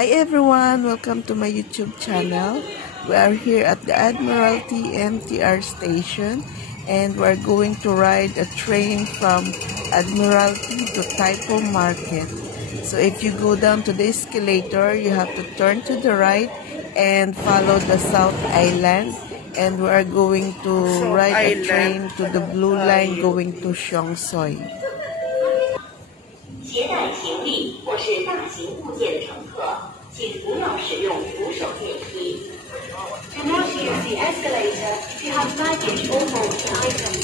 Hi everyone, welcome to my YouTube channel. We are here at the Admiralty MTR station and we're going to ride a train from Admiralty to Taipo Market. So if you go down to the escalator, you have to turn to the right and follow the South Island, and we are going to ride a train to the blue line going to Siongsoy. 携带行李或是大型物件的乘客，请不要使用扶手电梯。Do not use the escalator if you have baggage or bulky items.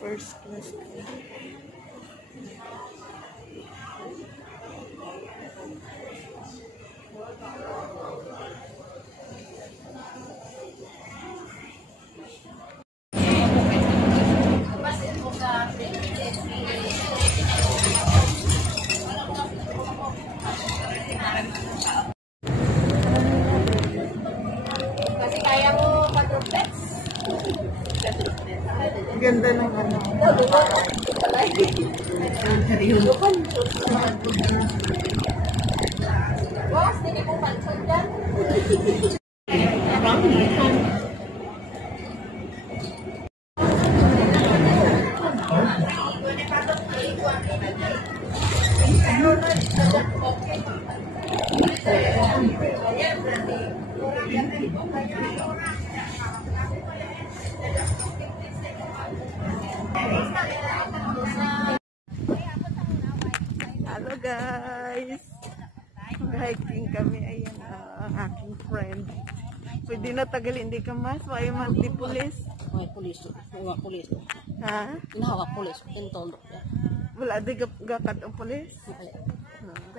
First class. Kasi kaya mo quadruplex. Ganda ng ano. Boss, hindi mo pansyon dyan. Hello guys! Mag-hiking kami. Ayan ang aking friend. Pwede na tagal hindi ka mas. May di pulis. May pulis. Mga pulis. Ha? Inahawak pulis. Tintol. Wala di gakat ang pulis?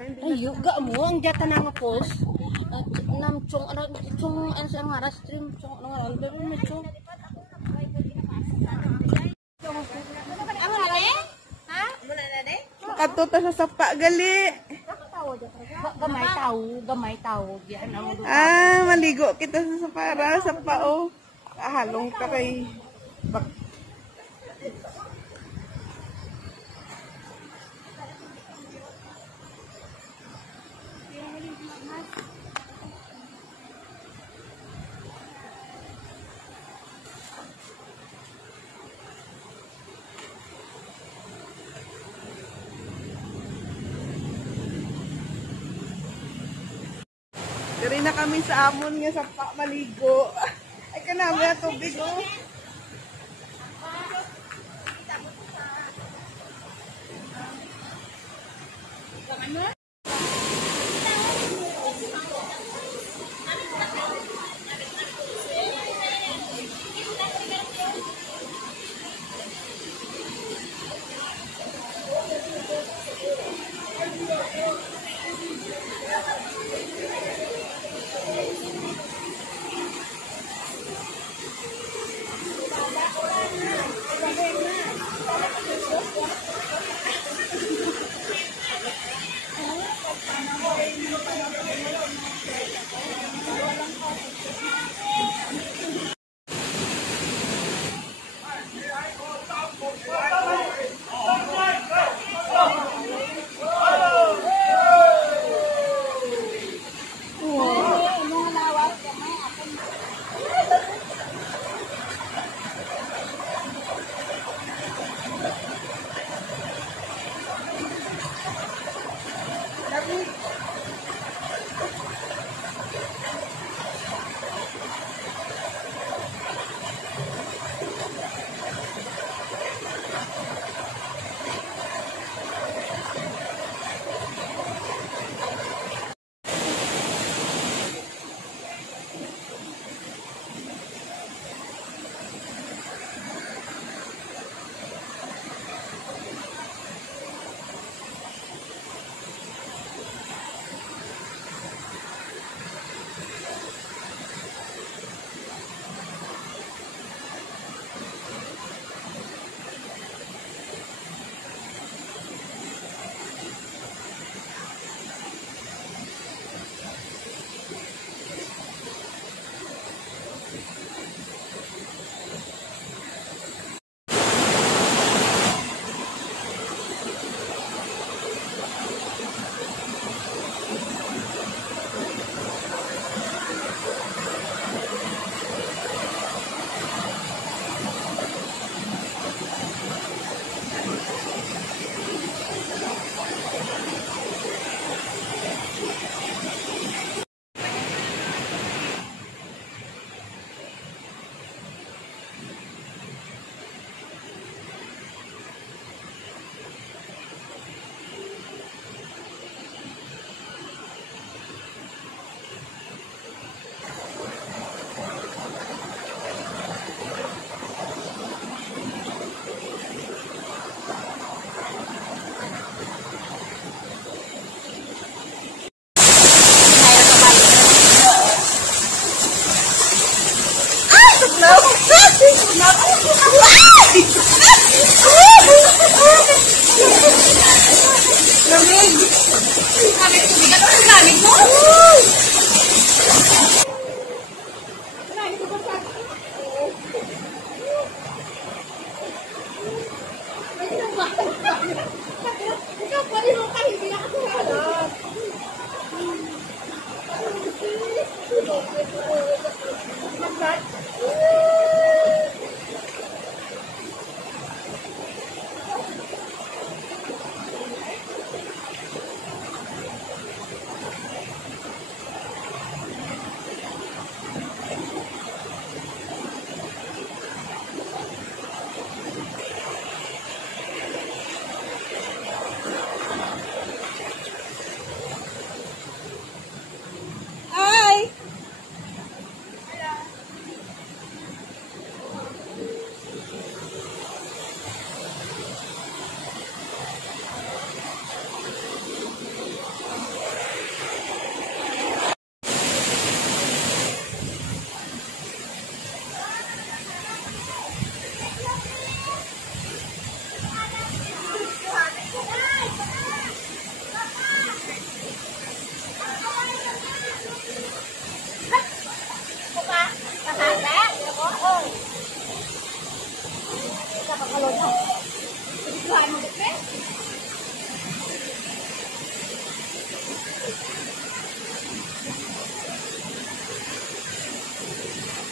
Ay, yoga mo. Ang jata na nga pulis. Chung, ano siya nga, rastream. Chung, ano nga, pero may chung. Amo na rin? Ha? Amo na rin? Kato ta sa sapa gali. Gamay tao. Diyan ang Ah, maligo kita sa sapara, sa pao. Halong ka kay Dari na kami sa amon nga sa maligo. Ay kanami na tubig oh. Lamig. Gamit ko, bigat ang gamit mo. Ikaw pwede mo ka, hindi na kasi alam.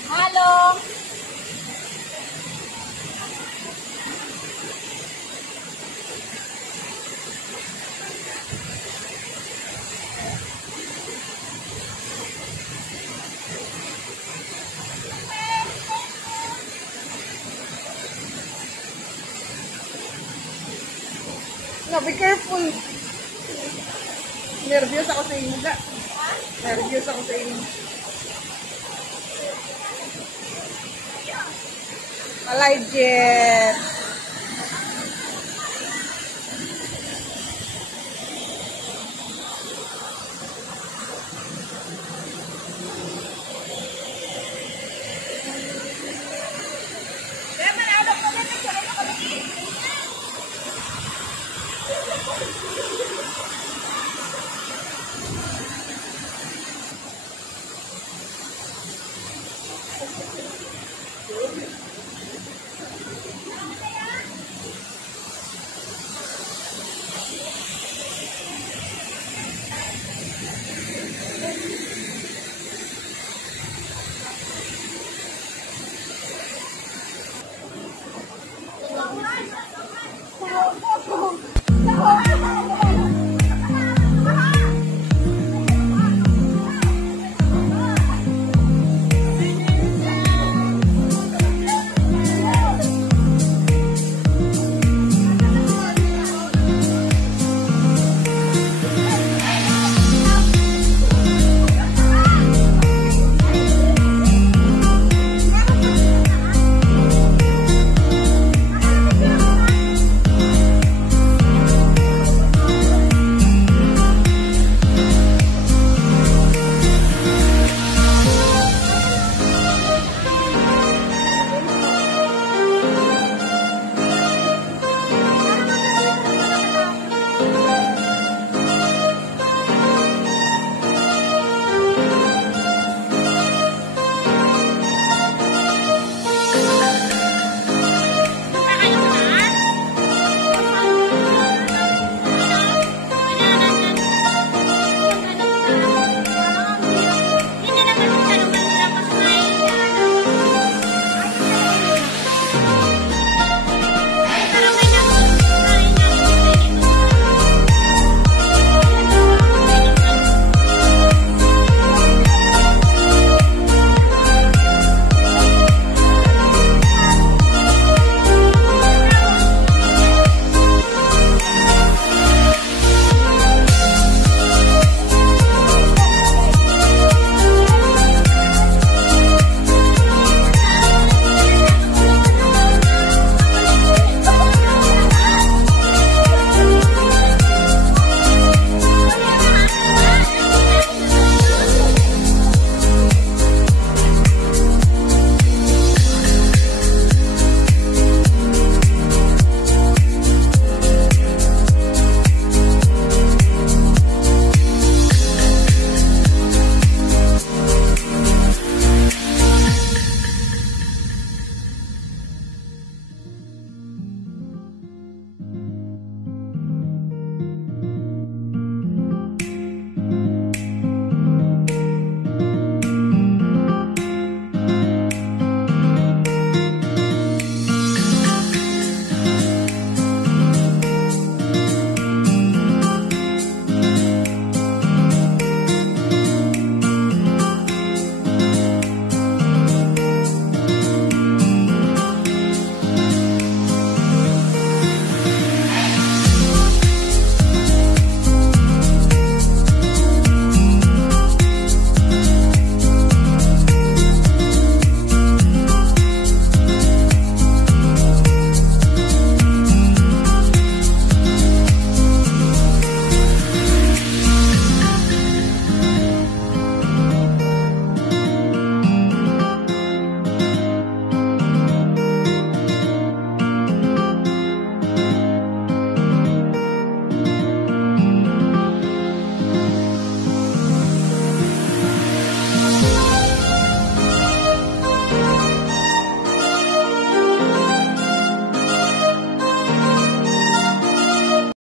Halo. No, be careful. Nervyos ako sa inyo, ga. Nervyos ako sa inyo. Alive jet.